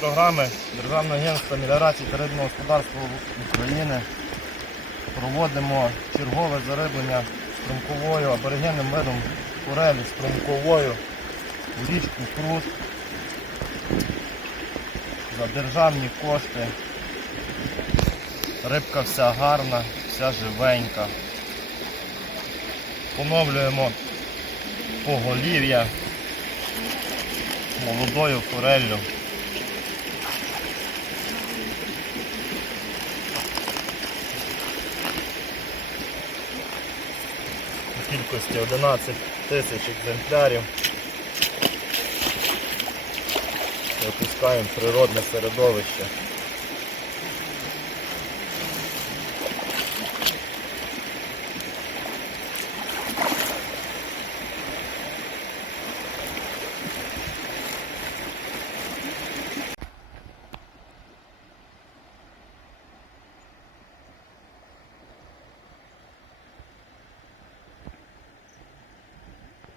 програми Державного агентства меліорації та рибного господарства України проводимо чергове зариблення струмковою аборигенним видом форелі струмковою у річку Крут за державні кошти. Рибка вся гарна, вся живенька. Поновлюємо поголів'я молодою фореллю. Кількості 11 тисяч екземплярів. Випускаємо природне середовище.